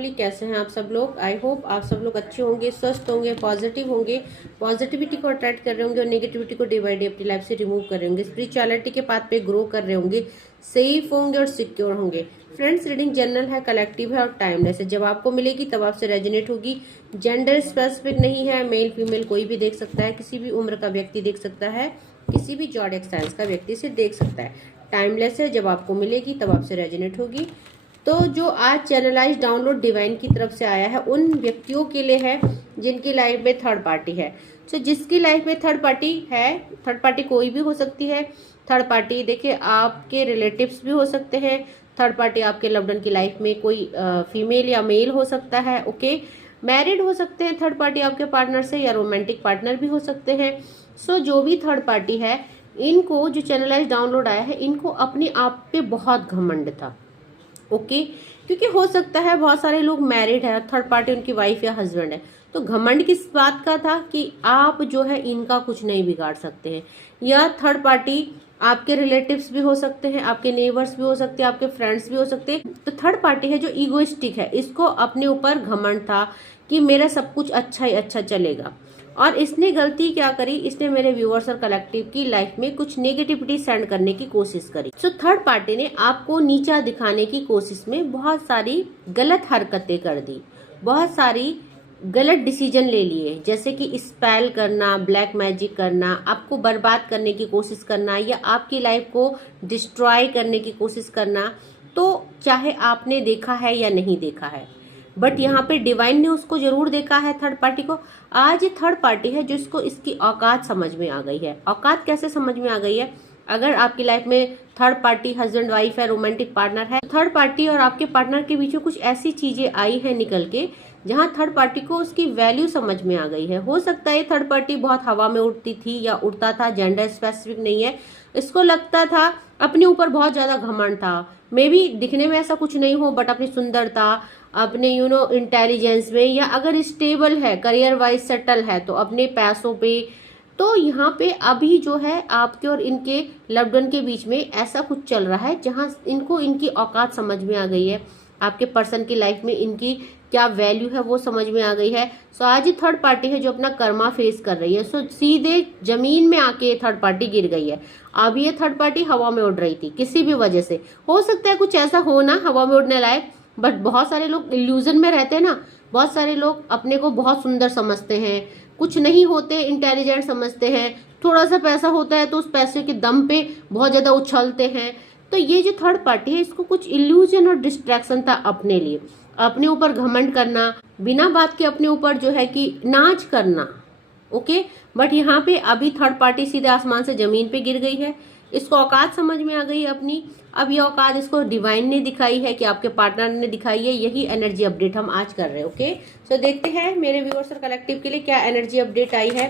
Family, कैसे हैं आप सब लोग। आई होप आप सब लोग अच्छे होंगे, स्वस्थ होंगे, पॉजिटिव होंगे, पॉजिटिविटी को अट्रैक्ट कर रहे होंगे और नेगेटिविटी को डे बाय डे अपनी लाइफ से रिमूव कर रहे होंगे, स्पिरिचुअलिटी के पाथ पे ग्रो कर रहे होंगे, सेफ होंगे और सिक्योर होंगे। फ्रेंड्स, रीडिंग जनरल है, कलेक्टिव है और टाइमलेस है। जब आपको मिलेगी तब आपसे रेजोनेट होगी। जेंडर स्पेसिफिक नहीं है, मेल फीमेल कोई भी देख सकता है, किसी भी उम्र का व्यक्ति देख सकता है, किसी भी जॉडिक साइंस का व्यक्ति से देख सकता है। टाइमलेस है, जब आपको मिलेगी तब आपसे रेजोनेट होगी। तो जो आज चैनलाइज डाउनलोड डिवाइन की तरफ से आया है उन व्यक्तियों के लिए है जिनकी लाइफ में थर्ड पार्टी है। तो जिसकी लाइफ में थर्ड पार्टी है, थर्ड पार्टी कोई भी हो सकती है। थर्ड पार्टी देखिए आपके रिलेटिव्स भी हो सकते हैं। थर्ड पार्टी आपके लव्ड वन की लाइफ में कोई फीमेल या मेल हो सकता है। ओके, मैरिड हो सकते हैं थर्ड पार्टी आपके पार्टनर से, या रोमांटिक पार्टनर भी हो सकते हैं। सो जो भी थर्ड पार्टी है, इनको जो चैनलाइज डाउनलोड आया है, इनको अपने आप पे बहुत घमंड था। ओके, क्योंकि हो सकता है बहुत सारे लोग मैरिड है, थर्ड पार्टी उनकी वाइफ या हस्बैंड है, तो घमंड किस बात का था कि आप जो है इनका कुछ नहीं बिगाड़ सकते हैं। या थर्ड पार्टी आपके रिलेटिव्स भी हो सकते हैं, आपके नेबर्स भी हो सकते हैं, आपके फ्रेंड्स भी हो सकते हैं। तो थर्ड पार्टी है जो ईगोइस्टिक है, इसको अपने ऊपर घमंड था कि मेरा सब कुछ अच्छा ही अच्छा चलेगा। और इसने गलती क्या करी, इसने मेरे व्यूअर्स और कलेक्टिव की लाइफ में कुछ नेगेटिविटी सेंड करने की कोशिश करी। सो थर्ड पार्टी ने आपको नीचा दिखाने की कोशिश में बहुत सारी गलत हरकतें कर दी, बहुत सारी गलत डिसीजन ले लिए, जैसे कि स्पेल करना, ब्लैक मैजिक करना, आपको बर्बाद करने की कोशिश करना, या आपकी लाइफ को डिस्ट्रॉय करने की कोशिश करना। तो चाहे आपने देखा है या नहीं देखा है, बट यहाँ पे डिवाइन ने उसको जरूर देखा है थर्ड पार्टी को। आज ये थर्ड पार्टी है जिसको इसकी औकात समझ में आ गई है। औकात कैसे समझ में आ गई है? अगर आपकी लाइफ में थर्ड पार्टी हस्बैंड वाइफ है, रोमांटिक पार्टनर है, थर्ड पार्टी और आपके पार्टनर के बीच में कुछ ऐसी चीजें आई है निकल के, जहां थर्ड पार्टी को उसकी वैल्यू समझ में आ गई है। हो सकता है थर्ड पार्टी बहुत हवा में उड़ती थी या उड़ता था, जेंडर स्पेसिफिक नहीं है। इसको लगता था, अपने ऊपर बहुत ज्यादा घमंड था। मे बी दिखने में ऐसा कुछ नहीं हो, बट अपनी सुंदरता, अपने इंटेलिजेंस में, या अगर स्टेबल है, करियर वाइज सेटल है, तो अपने पैसों पे। तो यहाँ पे अभी जो है आपके और इनके लव्ड वन के बीच में ऐसा कुछ चल रहा है जहां इनको इनकी औकात समझ में आ गई है। आपके पर्सन की लाइफ में इनकी क्या वैल्यू है वो समझ में आ गई है। सो आज ये थर्ड पार्टी है जो अपना कर्मा फेस कर रही है। सो सीधे जमीन में आके थर्ड पार्टी गिर गई है। अब ये थर्ड पार्टी हवा में उड़ रही थी किसी भी वजह से। हो सकता है कुछ ऐसा हो ना हवा में उड़ने लायक, बट बहुत सारे लोग इल्यूजन में रहते हैं ना। बहुत सारे लोग अपने को बहुत सुंदर समझते हैं, कुछ नहीं होते इंटेलिजेंट समझते हैं, थोड़ा सा पैसा होता है तो उस पैसे के दम पे बहुत ज्यादा उछलते हैं। तो ये जो थर्ड पार्टी है, इसको कुछ इल्यूजन और डिस्ट्रैक्शन था अपने लिए, अपने ऊपर घमंड करना, बिना बात के अपने ऊपर जो है कि नाच करना। ओके, बट यहाँ पे अभी थर्ड पार्टी सीधे आसमान से जमीन पे गिर गई है। इसको औकात समझ में आ गई है अपनी। अब ये औकात इसको डिवाइन ने दिखाई है कि आपके पार्टनर ने दिखाई है। यही एनर्जी अपडेट हम आज कर रहे हैं। ओके, सो देखते हैं मेरे व्यूअर्स और कलेक्टिव के लिए क्या एनर्जी अपडेट आई है।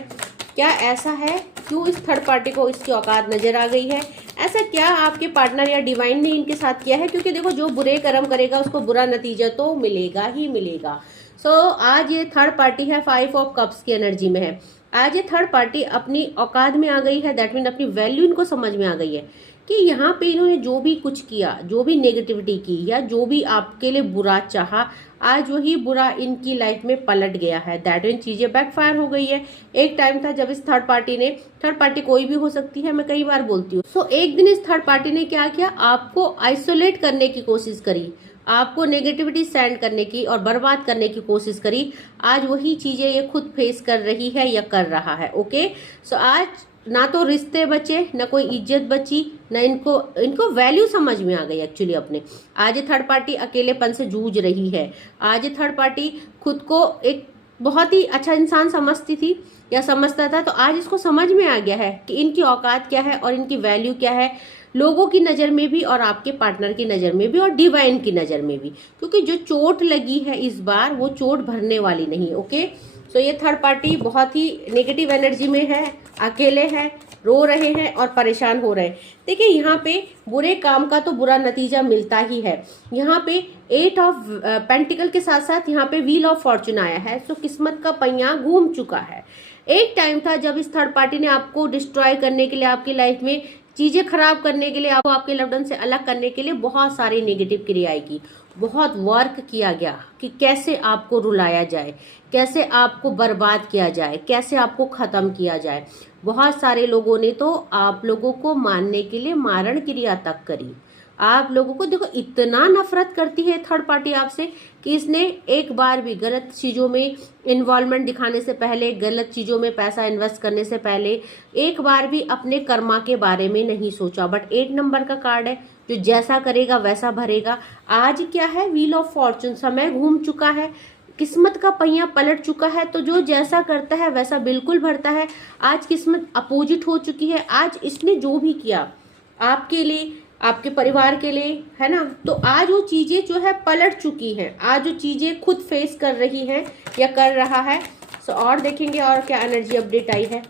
क्या ऐसा है, क्यों इस थर्ड पार्टी को इसकी औकात नजर आ गई है? ऐसा क्या आपके पार्टनर या डिवाइन ने इनके साथ किया है? क्योंकि देखो, जो बुरे कर्म करेगा उसको बुरा नतीजा तो मिलेगा ही मिलेगा। सो आज ये थर्ड पार्टी है, 5 ऑफ कप्स की एनर्जी में है। आज ये थर्ड पार्टी अपनी औकात में आ गई है। दैट मीन अपनी वैल्यू इनको समझ में आ गई है कि यहाँ पे इन्होंने जो भी कुछ किया, जो भी नेगेटिविटी की, या जो भी आपके लिए बुरा चाहा, आज वही बुरा इनकी लाइफ में पलट गया है। दैट मीन चीजें बैकफायर हो गई है। एक टाइम था जब इस थर्ड पार्टी ने, थर्ड पार्टी कोई भी हो सकती है, मैं कई बार बोलती हूँ। सो एक दिन इस थर्ड पार्टी ने क्या किया, आपको आइसोलेट करने की कोशिश करी, आपको नेगेटिविटी सेंड करने की और बर्बाद करने की कोशिश करी। आज वही चीजें ये खुद फेस कर रही है या कर रहा है। ओके, सो आज ना तो रिश्ते बचे, ना कोई इज्जत बची, ना इनको वैल्यू समझ में आ गई एक्चुअली अपने। आज ये थर्ड पार्टी अकेलेपन से जूझ रही है। आज ये थर्ड पार्टी खुद को एक बहुत ही अच्छा इंसान समझती थी या समझता था, तो आज इसको समझ में आ गया है कि इनकी औकात क्या है और इनकी वैल्यू क्या है, लोगों की नजर में भी और आपके पार्टनर की नजर में भी और डिवाइन की नजर में भी। क्योंकि जो चोट लगी है इस बार, वो चोट भरने वाली नहीं। ओके, सो ये थर्ड पार्टी बहुत ही नेगेटिव एनर्जी में है, अकेले हैं, रो रहे हैं और परेशान हो रहे हैं। देखिए, यहाँ पे बुरे काम का तो बुरा नतीजा मिलता ही है। यहाँ पे 8 ऑफ पेंटिकल के साथ साथ यहाँ पे व्हील ऑफ फॉर्चून आया है। सो किस्मत का पहिया घूम चुका है। एक टाइम था जब इस थर्ड पार्टी ने आपको डिस्ट्रॉय करने के लिए, आपकी लाइफ में चीजें खराब करने के लिए, आपको आपके लव्ड वन से अलग करने के लिए बहुत सारी नेगेटिव क्रियाएं की। बहुत वर्क किया गया कि कैसे आपको रुलाया जाए, कैसे आपको बर्बाद किया जाए, कैसे आपको खत्म किया जाए। बहुत सारे लोगों ने तो आप लोगों को मारने के लिए मारण क्रिया तक करी। आप लोगों को देखो इतना नफरत करती है थर्ड पार्टी आपसे कि इसने एक बार भी गलत चीजों में इन्वॉल्वमेंट दिखाने से पहले, गलत चीजों में पैसा इन्वेस्ट करने से पहले एक बार भी अपने कर्मा के बारे में नहीं सोचा। बट 8 नंबर का कार्ड है, जो जैसा करेगा वैसा भरेगा। आज क्या है, व्हील ऑफ फॉर्चून, समय घूम चुका है, किस्मत का पहिया पलट चुका है, तो जो जैसा करता है वैसा बिल्कुल भरता है। आज किस्मत अपोजिट हो चुकी है। आज इसने जो भी किया आपके लिए, आपके परिवार के लिए, है ना, तो आज वो चीजें जो है पलट चुकी हैं। आज वो चीजें खुद फेस कर रही हैं या कर रहा है। सो और देखेंगे और क्या एनर्जी अपडेट आई है।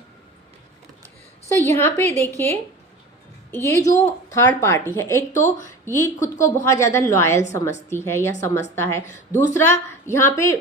सो यहाँ पे देखिए, ये जो थर्ड पार्टी है, एक तो ये खुद को बहुत ज्यादा लॉयल समझती है या समझता है। दूसरा, यहाँ पे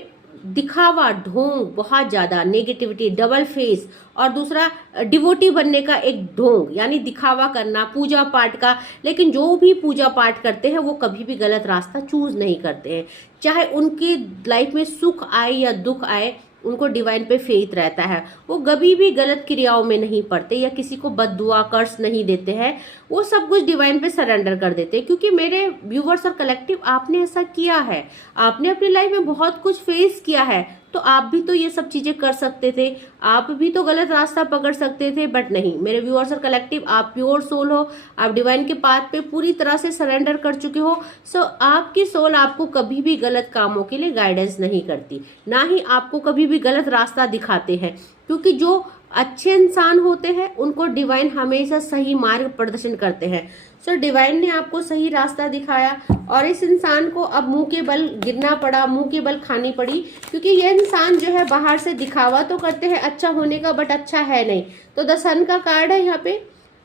दिखावा, ढोंग, बहुत ज्यादा नेगेटिविटी, डबल फेस। और दूसरा, डिवोटी बनने का एक ढोंग, यानी दिखावा करना पूजा पाठ का। लेकिन जो भी पूजा पाठ करते हैं वो कभी भी गलत रास्ता चूज नहीं करते हैं। चाहे उनकी लाइफ में सुख आए या दुख आए, उनको डिवाइन पे फेथ रहता है। वो कभी भी गलत क्रियाओं में नहीं पड़ते या किसी को बद्दुआ, कर्स नहीं देते हैं। वो सब कुछ डिवाइन पे सरेंडर कर देते हैं। क्योंकि मेरे व्यूवर्स और कलेक्टिव, आपने ऐसा किया है, आपने अपनी लाइफ में बहुत कुछ फेस किया है, तो आप भी तो ये सब चीजें कर सकते थे, आप भी तो गलत रास्ता पकड़ सकते थे। बट नहीं, मेरे व्यूअर्स और कलेक्टिव, आप प्योर सोल हो, आप डिवाइन के पाथ पे पूरी तरह से सरेंडर कर चुके हो। सो आपकी सोल आपको कभी भी गलत कामों के लिए गाइडेंस नहीं करती, ना ही आपको कभी भी गलत रास्ता दिखाते हैं। क्योंकि जो अच्छे इंसान होते हैं उनको डिवाइन हमेशा सही मार्ग प्रदर्शन करते हैं। सो डिवाइन ने आपको सही रास्ता दिखाया और इस इंसान को अब मुंह के बल गिरना पड़ा, मुंह के बल खानी पड़ी। क्योंकि ये इंसान जो है बाहर से दिखावा तो करते हैं अच्छा होने का, बट अच्छा है नहीं। तो द सन का कार्ड है यहाँ पे।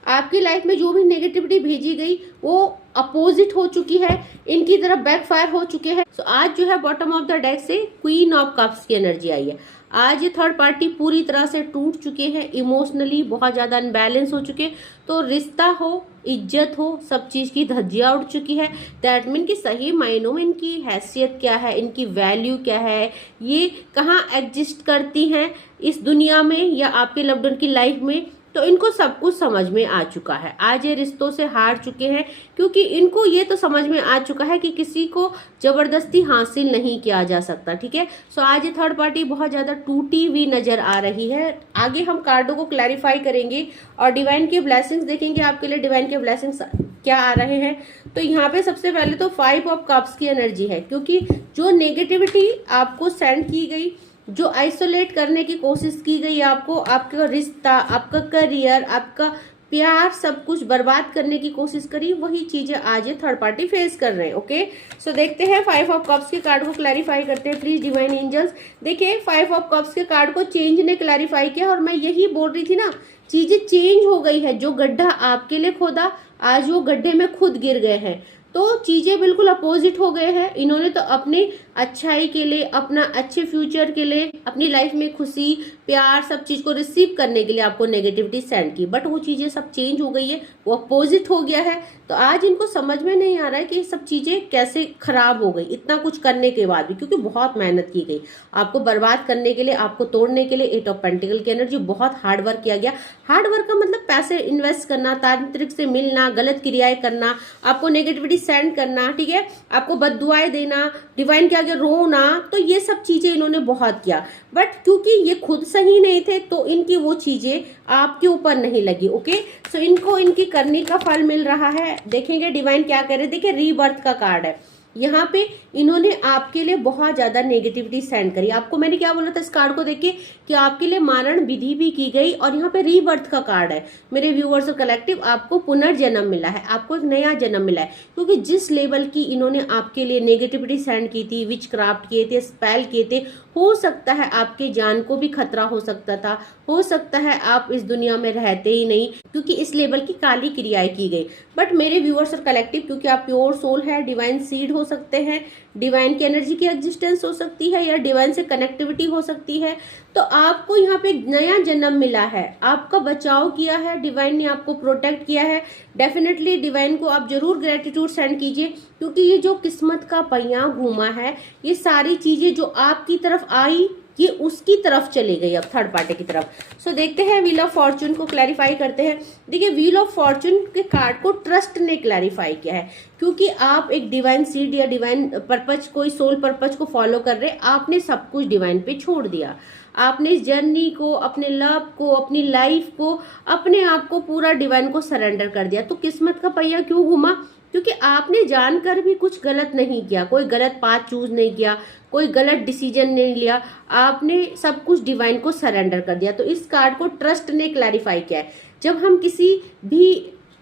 आपकी लाइफ में जो भी नेगेटिविटी भेजी गई वो अपोजिट हो चुकी है, इनकी तरफ बैकफायर हो चुके हैं। सो आज जो है बॉटम ऑफ द डेक से क्वीन ऑफ कप्स की एनर्जी आई है। आज ये थर्ड पार्टी पूरी तरह से टूट चुके हैं, इमोशनली बहुत ज्यादा अनबैलेंस हो चुके। तो रिश्ता हो, इज्जत हो, सब चीज की धज्जियां उड़ चुकी है। दैट मीन कि सही मायनों में इनकी हैसियत क्या है, इनकी वैल्यू क्या है, ये कहाँ एग्जिस्ट करती हैं इस दुनिया में या आपके लव्ड वन की लाइफ में, तो इनको सब कुछ समझ में आ चुका है। आज ये रिश्तों से हार चुके हैं क्योंकि इनको ये तो समझ में आ चुका है कि किसी को जबरदस्ती हासिल नहीं किया जा सकता। ठीक है, सो आज ये थर्ड पार्टी बहुत ज्यादा टूटी हुई नजर आ रही है। आगे हम कार्डों को क्लैरिफाई करेंगे और डिवाइन के ब्लेसिंग्स देखेंगे आपके लिए डिवाइन के ब्लेसिंग्स क्या आ रहे हैं। तो यहाँ पे सबसे पहले तो 5 ऑफ कप्स की एनर्जी है। क्योंकि जो नेगेटिविटी आपको सेंड की गई, जो आइसोलेट करने की कोशिश की गई आपको, आपका रिश्ता, आपका करियर, आपका प्यार, सब कुछ बर्बाद करने की कोशिश करी, वही चीजें आज ये थर्ड पार्टी फेस कर रहे हैं। ओके, सो देखते हैं 5 ऑफ कप्स के कार्ड को क्लैरिफाई करते हैं प्लीज डिवाइन एंजल्स। देखिए 5 ऑफ कप्स के कार्ड को चेंज ने क्लैरिफाई किया और मैं यही बोल रही थी ना, चीजें चेंज हो गई है। जो गड्ढा आपके लिए खोदा, आज वो गड्ढे में खुद गिर गए हैं। तो चीजें बिल्कुल अपोजिट हो गए हैं। इन्होंने तो अपनी अच्छाई के लिए, अपना अच्छे फ्यूचर के लिए, अपनी लाइफ में खुशी, प्यार, सब चीज को रिसीव करने के लिए आपको नेगेटिविटी सेंड की। बट वो चीजें सब चेंज हो गई है, वो अपोजिट हो गया है। तो आज इनको समझ में नहीं आ रहा है कि ये सब चीजें कैसे खराब हो गई इतना कुछ करने के बाद भी, क्योंकि बहुत मेहनत की गई आपको बर्बाद करने के लिए, आपको तोड़ने के लिए। 8 ऑफ पेंटिकल की एनर्जी, बहुत हार्ड वर्क किया गया। हार्ड वर्क का मतलब पैसे इन्वेस्ट करना, तांत्रिक से मिलना, गलत क्रियाएं करना, आपको नेगेटिविटी सेंड करना, ठीक है, आपको बद्दुआएं देना, डिवाइन के आगे रोना। तो ये सब चीजें इन्होंने बहुत किया। बट क्योंकि ये खुद सही नहीं थे तो इनकी वो चीजें आपके ऊपर नहीं लगी। ओके, सो इनको इनकी करने का फल मिल रहा है। देखेंगे डिवाइन क्या करे। देखिए रीबर्थ का कार्ड है यहाँ पे। इन्होंने आपके लिए बहुत ज्यादा नेगेटिविटी सेंड करी। आपको मैंने क्या बोला था इस कार्ड को देख के कि आपके लिए मारण विधि भी की गई। और यहाँ पे रीबर्थ का कार्ड है। मेरे व्यूअर्स और कलेक्टिव, आपको पुनर्जन्म मिला है, आपको एक नया जन्म मिला है। क्योंकि जिस लेवल की इन्होंने आपके लिए नेगेटिविटी सेंड की थी, विच क्राफ्ट किए थे, स्पेल किए थे, हो सकता है आपके जान को भी खतरा हो सकता था, हो सकता है आप इस दुनिया में रहते ही नहीं, क्योंकि इस लेवल की काली क्रियाएं की गई। बट मेरे व्यूअर्स और कलेक्टिव, क्योंकि आप प्योर सोल है, डिवाइन सीड हो सकते हैं, डिवाइन की एनर्जी की एग्जिस्टेंस हो सकती है, या डिवाइन से कनेक्टिविटी हो सकती है, तो आपको यहाँ पे नया जन्म मिला है, आपका बचाव किया है, डिवाइन ने आपको प्रोटेक्ट किया है। डेफिनेटली डिवाइन को आप जरूर ग्रेटिट्यूड सेंड कीजिए, क्योंकि ये जो किस्मत का पहिया घूमा है, ये सारी चीजें जो आपकी तरफ आई, ये उसकी तरफ चली गई, अब थर्ड पार्टी की तरफ। सो देखते हैं व्हील ऑफ फॉर्चून को क्लैरिफाई करते हैं। देखिए, व्हील ऑफ फॉर्चून के कार्ड को ट्रस्ट ने क्लैरिफाई किया है, क्योंकि आप एक डिवाइन सीड या डिवाइन पर्पज, कोई सोल पर्पज को फॉलो कर रहे, आपने सब कुछ डिवाइन पे छोड़ दिया, आपने इस जर्नी को, अपने लव को, अपनी लाइफ को, अपने आप को पूरा डिवाइन को सरेंडर कर दिया। तो किस्मत का पहिया क्यों घूमा? क्योंकि आपने जानकर भी कुछ गलत नहीं किया, कोई गलत पाथ चूज नहीं किया, कोई गलत डिसीजन नहीं लिया, आपने सब कुछ डिवाइन को सरेंडर कर दिया। तो इस कार्ड को ट्रस्ट ने क्लैरिफाई किया है। जब हम किसी भी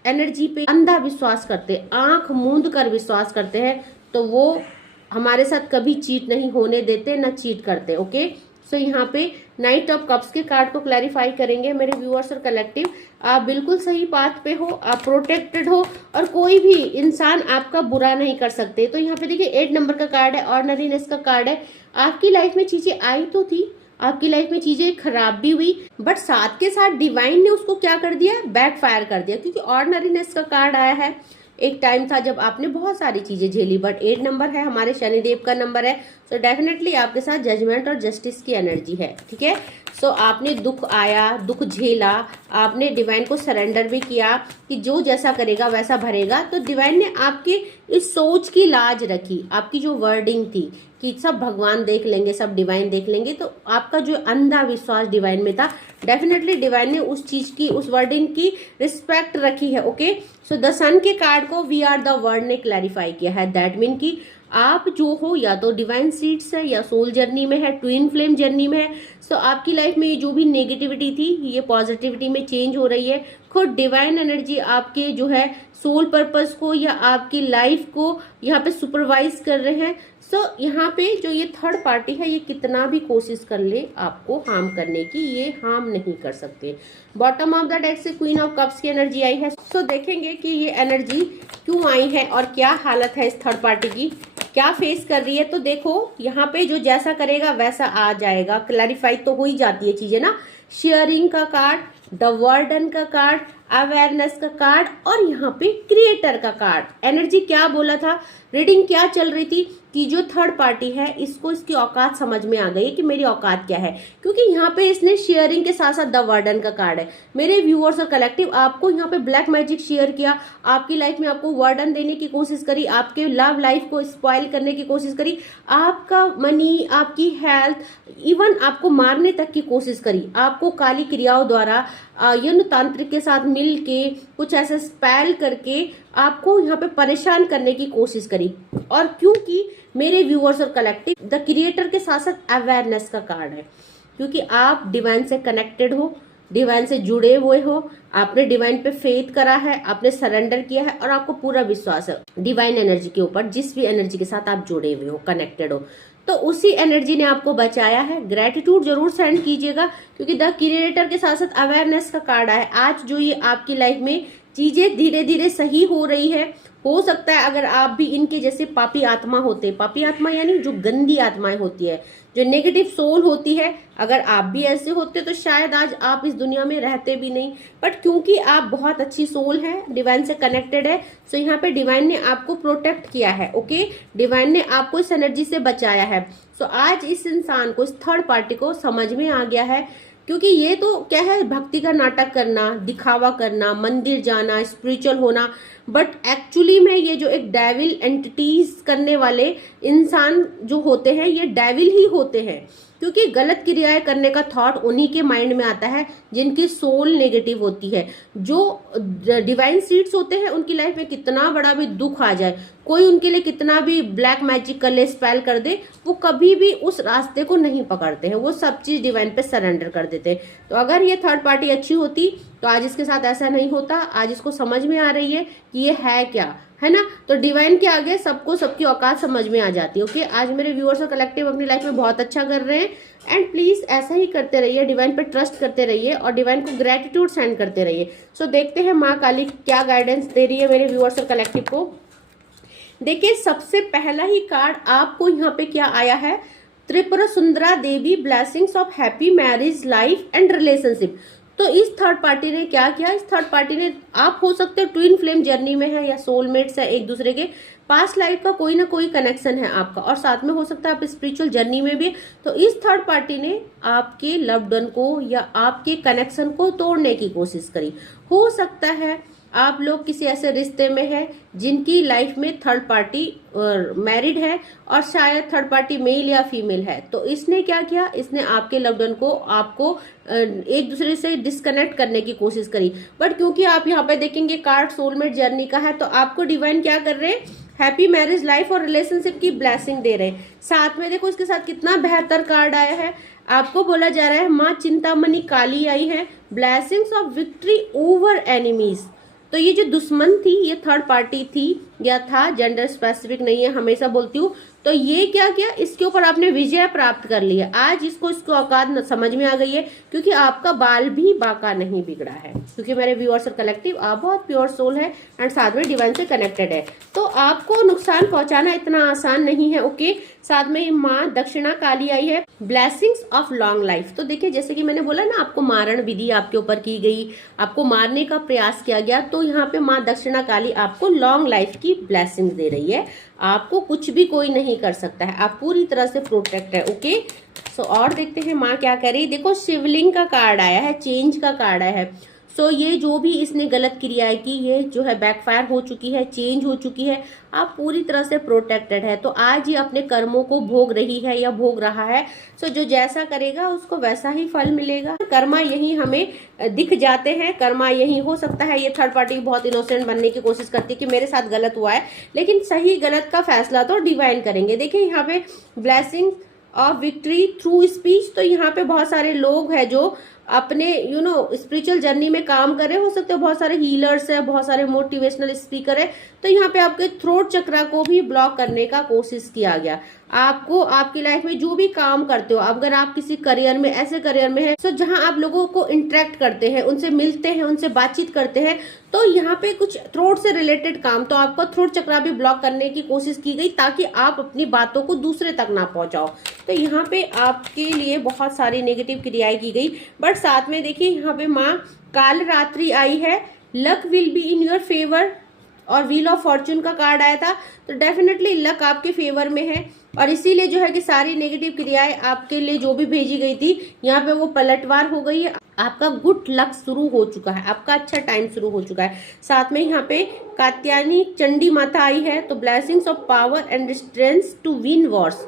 एनर्जी पे अंधा विश्वास करते, आंख मूंद कर विश्वास करते हैं, तो वो हमारे साथ कभी चीट नहीं होने देते, ना चीट करते। ओके, सो यहाँ पे नाइट ऑफ कप्स के कार्ड को क्लैरिफाई करेंगे मेरे व्यूअर्स और कलेक्टिव। आप बिल्कुल सही पाथ पे हो, आप प्रोटेक्टेड हो, और कोई भी इंसान आपका बुरा नहीं कर सकते। तो यहाँ पे देखिए 8 नंबर का कार्ड है, ऑर्डिनरीनेस का कार्ड है। आपकी लाइफ में चीजें आई तो थी, आपकी लाइफ में चीजें खराब भी हुई, बट साथ के साथ डिवाइन ने उसको क्या कर दिया, बैक फायर कर दिया। क्योंकि ऑर्डिनरीनेस का कार्ड आया है, एक टाइम था जब आपने बहुत सारी चीजें झेली, बट 8 नंबर है, हमारे शनिदेव का नंबर है। सो डेफिनेटली आपके साथ जजमेंट और जस्टिस की एनर्जी है। ठीक है, सो आपने दुख आया, दुख झेला, आपने डिवाइन को सरेंडर भी किया कि जो जैसा करेगा वैसा भरेगा। तो डिवाइन ने आपके इस सोच की लाज रखी, आपकी जो वर्डिंग थी कि सब भगवान देख लेंगे, सब डिवाइन देख लेंगे, तो आपका जो अंधा विश्वास डिवाइन में था, डेफिनेटली डिवाइन ने उस चीज की, उस वर्डिंग की रिस्पेक्ट रखी है। ओके, सो द सन के कार्ड को वी आर द वर्ड ने क्लैरिफाई किया है। दैट मीन कि आप जो हो, या तो डिवाइन सीड्स है, या सोल जर्नी में है, ट्विन फ्लेम जर्नी में है। सो आपकी लाइफ में ये जो भी नेगेटिविटी थी, ये पॉजिटिविटी में चेंज हो रही है। खुद डिवाइन एनर्जी आपके जो है सोल पर्पस को या आपकी लाइफ को यहाँ पे सुपरवाइज कर रहे हैं। सो यहाँ पे जो ये थर्ड पार्टी है, ये कितना भी कोशिश कर ले आपको हार्म करने की, ये हार्म नहीं कर सकते। बॉटम ऑफ द डेक से क्वीन ऑफ कप्स की एनर्जी आई है। सो देखेंगे कि ये एनर्जी क्यों आई है और क्या हालत है इस थर्ड पार्टी की, क्या फेस कर रही है। तो देखो, यहाँ पे जो जैसा करेगा वैसा आ जाएगा, क्लैरिफाई तो हो ही जाती है चीजें ना। शेयरिंग का कार्ड, द वर्डन का कार्ड, अवेयरनेस का कार्ड, और यहाँ पे क्रिएटर का कार्ड। एनर्जी क्या बोला था, रीडिंग क्या चल रही थी कि जो थर्ड पार्टी है, इसको इसकी औकात समझ में आ गई कि मेरी औकात क्या है। क्योंकि यहाँ पे इसने शेयरिंग के साथ साथ द वर्डन का कार्ड है। मेरे व्यूअर्स और कलेक्टिव, आपको यहाँ पे ब्लैक मैजिक शेयर किया, आपकी लाइफ में आपको वर्डन देने की कोशिश करी, आपके लव लाइफ को स्पॉइल करने की कोशिश करी, आपका मनी, आपकी हेल्थ, इवन आपको मारने तक की कोशिश करी, आपको काली क्रियाओं द्वारा यौन तांत्रिक के साथ मिल के कुछ ऐसा स्पेल करके आपको यहाँ पे परेशान करने की कोशिश करी। और क्योंकि मेरे व्यूअर्स और कलेक्टिव, द क्रिएटर के साथ साथ अवेयरनेस का कार्ड है, क्योंकि आप डिवाइन से कनेक्टेड हो, डिवाइन से जुड़े हुए हो, आपने डिवाइन पे फेथ करा है, आपने सरेंडर किया है, और आपको पूरा विश्वास है डिवाइन एनर्जी के ऊपर, जिस भी एनर्जी के साथ आप जुड़े हुए हो, कनेक्टेड हो। तो उसी एनर्जी ने आपको बचाया है। ग्रेटिट्यूड जरूर सेंड कीजिएगा, क्योंकि द क्रिएटर के साथ साथ अवेयरनेस का कार्ड है। आज जो ये आपकी लाइफ में चीजें धीरे धीरे सही हो रही है, हो सकता है अगर आप भी इनके जैसे पापी आत्मा होते, पापी आत्मा यानी जो गंदी आत्माएं होती है, जो नेगेटिव सोल होती है, अगर आप भी ऐसे होते तो शायद आज आप इस दुनिया में रहते भी नहीं। बट क्योंकि आप बहुत अच्छी सोल है, डिवाइन से कनेक्टेड है, सो यहाँ पे डिवाइन ने आपको प्रोटेक्ट किया है। ओके, डिवाइन ने आपको इस एनर्जी से बचाया है। सो आज इस इंसान को, इस थर्ड पार्टी को समझ में आ गया है, क्योंकि ये तो क्या है, भक्ति का नाटक करना, दिखावा करना, मंदिर जाना, स्पिरिचुअल होना, बट एक्चुअली में ये जो एक डेविल एंटिटीज करने वाले इंसान जो होते हैं, ये डेविल ही होते हैं। क्योंकि गलत क्रियाएं करने का थॉट उन्हीं के माइंड में आता है जिनकी सोल नेगेटिव होती है। जो डिवाइन सीड्स होते हैं, उनकी लाइफ में कितना बड़ा भी दुख आ जाए, कोई उनके लिए कितना भी ब्लैक मैजिक कर ले, स्पेल कर दे, वो कभी भी उस रास्ते को नहीं पकड़ते हैं, वो सब चीज डिवाइन पे सरेंडर कर देते हैं। तो अगर ये थर्ड पार्टी अच्छी होती तो आज इसके साथ ऐसा नहीं होता, आज इसको समझ में आ रही है कि ये है क्या, है ना। तो डिवाइन के आगे सबको सबकी औकात समझ में आ जाती है। ओके, आज मेरे व्यूअर्स और कलेक्टिव अपनी लाइफ में बहुत अच्छा कर रहे हैं एंड प्लीज ऐसा ही करते रहिए, डिवाइन पे ट्रस्ट करते रहिए और डिवाइन को ग्रेटिट्यूड सेंड करते रहिए। सो देखते हैं माँ काली क्या गाइडेंस दे रही है मेरे व्यूअर्स और कलेक्टिव को। देखिए, सबसे पहला ही कार्ड आपको यहाँ पे क्या आया है, Tripura Sundara Devi, blessings of happy marriage life and relationship. तो इस थर्ड पार्टी ने क्या किया, इस थर्ड पार्टी ने, आप हो सकते हो ट्विन फ्लेम जर्नी में है या सोलमेट्स है, एक दूसरे के पास्ट लाइफ का कोई ना कोई कनेक्शन है आपका, और साथ में हो सकता है आप स्पिरिचुअल जर्नी में भी। तो इस थर्ड पार्टी ने आपके लव्ड वन को या आपके कनेक्शन को तोड़ने की कोशिश करी। हो सकता है आप लोग किसी ऐसे रिश्ते में हैं जिनकी लाइफ में थर्ड पार्टी मैरिड है और शायद थर्ड पार्टी मेल या फीमेल है। तो इसने क्या किया, इसने आपके लव्ड वन को, आपको एक दूसरे से डिस्कनेक्ट करने की कोशिश करी। बट क्योंकि आप यहाँ पे देखेंगे कार्ड सोलमेट जर्नी का है, तो आपको डिवाइन क्या कर रहे हैं, हैप्पी मैरिज लाइफ और रिलेशनशिप की ब्लेसिंग दे रहे हैं। साथ में देखो इसके साथ कितना बेहतर कार्ड आया है, आपको बोला जा रहा है माँ चिंतामणि काली आई है, blessings of victory over enemies. तो ये जो दुश्मन थी, ये थर्ड पार्टी थी या था, जेंडर स्पेसिफिक नहीं है, हमेशा बोलती हूँ। तो ये क्या किया, इसके ऊपर आपने विजय प्राप्त कर लिया। आज इसको इसकी औकात समझ में आ गई है, क्योंकि आपका बाल भी बाका नहीं बिगड़ा है, क्योंकि मेरे व्यूअर्स और कलेक्टिव आप बहुत प्योर सोल है एंड साथ में डिवाइन से कनेक्टेड है। तो आपको नुकसान पहुंचाना इतना आसान नहीं है। ओके, साथ में माँ दक्षिणा काली आई है, ब्लेसिंग्स ऑफ लॉन्ग लाइफ। तो देखिए, जैसे कि मैंने बोला ना, आपको मारण विधि आपके ऊपर की गई, आपको मारने का प्रयास किया गया, तो यहाँ पे माँ दक्षिणा काली आपको लॉन्ग लाइफ की ब्लेसिंग दे रही है। आपको कुछ भी कोई नहीं कर सकता है, आप पूरी तरह से प्रोटेक्ट है। ओके, सो और देखते हैं माँ क्या कह रही है। देखो, शिवलिंग का कार्ड आया है, चेंज का कार्ड आया है। सो ये जो भी इसने गलत क्रियाएं की, ये जो है बैकफायर हो चुकी है, चेंज हो चुकी है, आप पूरी तरह से प्रोटेक्टेड है। तो आज ये अपने कर्मों को भोग रही है या भोग रहा है। सो जो जैसा करेगा उसको वैसा ही फल मिलेगा। कर्मा यही हमें दिख जाते हैं, कर्मा यही हो सकता है। ये थर्ड पार्टी बहुत इनोसेंट बनने की कोशिश करती है कि मेरे साथ गलत हुआ है, लेकिन सही गलत का फैसला तो डिवाइन करेंगे। देखिए यहाँ पे blessing of victory through speech. तो यहाँ पे बहुत सारे लोग हैं जो अपने स्पिरिचुअल जर्नी में काम कर रहे हो सकते हो, बहुत सारे हीलर्स है, बहुत सारे मोटिवेशनल स्पीकर है। तो यहाँ पे आपके थ्रोट चक्रा को भी ब्लॉक करने का कोशिश किया गया। आपको आपकी लाइफ में जो भी काम करते हो, अगर आप किसी करियर में, ऐसे करियर में है तो जहां आप लोगों को इंटरेक्ट करते हैं, उनसे मिलते हैं, उनसे बातचीत करते हैं, तो यहाँ पे कुछ थ्रोट से रिलेटेड काम, तो आपका थ्रोट चक्रा भी ब्लॉक करने की कोशिश की गई ताकि आप अपनी बातों को दूसरे तक ना पहुंचाओ। तो यहाँ पे आपके लिए बहुत सारी नेगेटिव क्रियाएं की गई। बट साथ में देखिए यहाँ पे माँ काल रात्रि आई है, luck will be in your favour, और व्हील ऑफ फॉर्चून का कार्ड आया था। तो डेफिनेटली लक आपके फेवर में है, और इसीलिए जो है कि सारी नेगेटिव क्रियाएं आपके लिए जो भी भेजी गई थी, यहाँ पे वो पलटवार हो गई है। आपका गुड लक शुरू हो चुका है, आपका अच्छा टाइम शुरू हो चुका है। साथ में यहाँ पे कात्यायनी चंडी माता आई है, तो blessings of power and strength to win wars.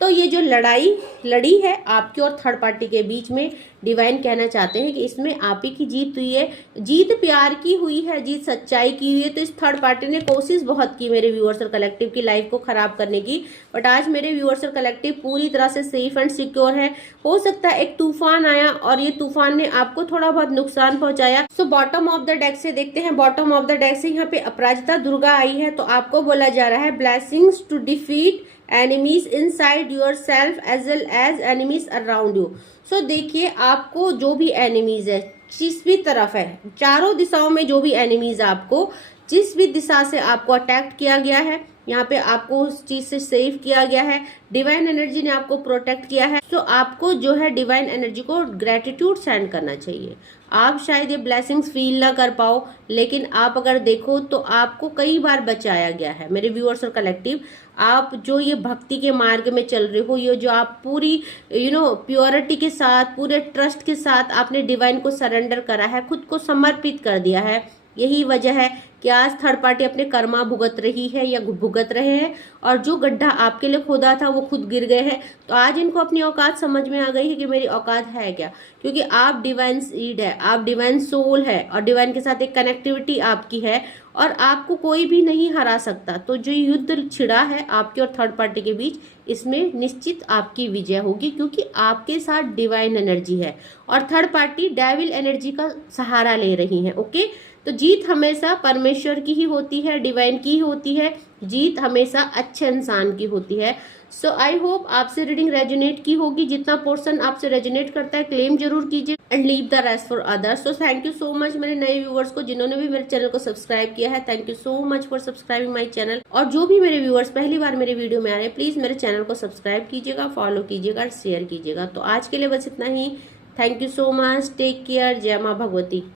तो ये जो लड़ाई लड़ी है आपके और थर्ड पार्टी के बीच में, डिवाइन कहना चाहते हैं कि इसमें आप ही की जीत हुई है। जीत प्यार की हुई है, जीत सच्चाई की हुई है। तो इस थर्ड पार्टी ने कोशिश बहुत की मेरे व्यूअर्स और कलेक्टिव की लाइफ को खराब करने की, बट आज मेरे व्यूअर्स और कलेक्टिव पूरी तरह से सेफ एंड सिक्योर है। हो सकता है एक तूफान आया और ये तूफान ने आपको थोड़ा बहुत नुकसान पहुंचाया। So bottom of the deck से देखते हैं। बॉटम ऑफ द डेक से यहाँ पे अपराजिता दुर्गा आई है, तो आपको बोला जा रहा है blessings to defeat enemies inside your self as well as enemies around you. So देखिए, आपको जो भी एनिमीज है, जिस भी तरफ है, चारों दिशाओं में जो भी एनिमीज, आपको जिस भी दिशा से आपको अटैक किया गया है, यहाँ पे आपको उस चीज से सेव किया गया है। डिवाइन एनर्जी ने आपको प्रोटेक्ट किया है। तो आपको जो है डिवाइन एनर्जी को ग्रेटिट्यूड सेंड करना चाहिए। आप शायद ये ब्लेसिंग्स फील ना कर पाओ, लेकिन आप अगर देखो तो आपको कई बार बचाया गया है मेरे व्यूअर्स और कलेक्टिव। आप जो ये भक्ति के मार्ग में चल रहे हो, ये जो आप पूरी प्योरिटी के साथ, पूरे ट्रस्ट के साथ आपने डिवाइन को सरेंडर करा है, खुद को समर्पित कर दिया है, यही वजह है कि आज थर्ड पार्टी अपने कर्मा भुगत रही है या भुगत रहे हैं, और जो गड्ढा आपके लिए खोदा था वो खुद गिर गए हैं। तो आज इनको अपनी औकात समझ में आ गई है कि मेरी औकात है क्या, क्योंकि आप डिवाइन सीड है, आप डिवाइन सोल है, और डिवाइन के साथ एक कनेक्टिविटी आपकी है, और आपको कोई भी नहीं हरा सकता। तो जो युद्ध छिड़ा है आपके और थर्ड पार्टी के बीच, इसमें निश्चित आपकी विजय होगी, क्योंकि आपके साथ डिवाइन एनर्जी है और थर्ड पार्टी डेविल एनर्जी का सहारा ले रही है। ओके, तो जीत हमेशा परमेश्वर की ही होती है, डिवाइन की ही होती है। जीत हमेशा अच्छे इंसान की होती है। सो आई होप आपसे रीडिंग रेजोनेट की होगी। जितना पोर्शन आपसे रेजोनेट करता है क्लेम जरूर कीजिए and leave the rest for others. So thank you so much मेरे नए व्यूअर्स को, जिन्होंने भी मेरे चैनल को सब्सक्राइब किया है। Thank you so much for subscribing my channel. और जो भी मेरे व्यूअर्स पहली बार मेरे वीडियो में आ रहे हैं, प्लीज मेरे चैनल को सब्सक्राइब कीजिएगा, फॉलो कीजिएगा और शेयर कीजिएगा। तो आज के लिए बस इतना ही। Thank you so much, take care, जय माँ भगवती।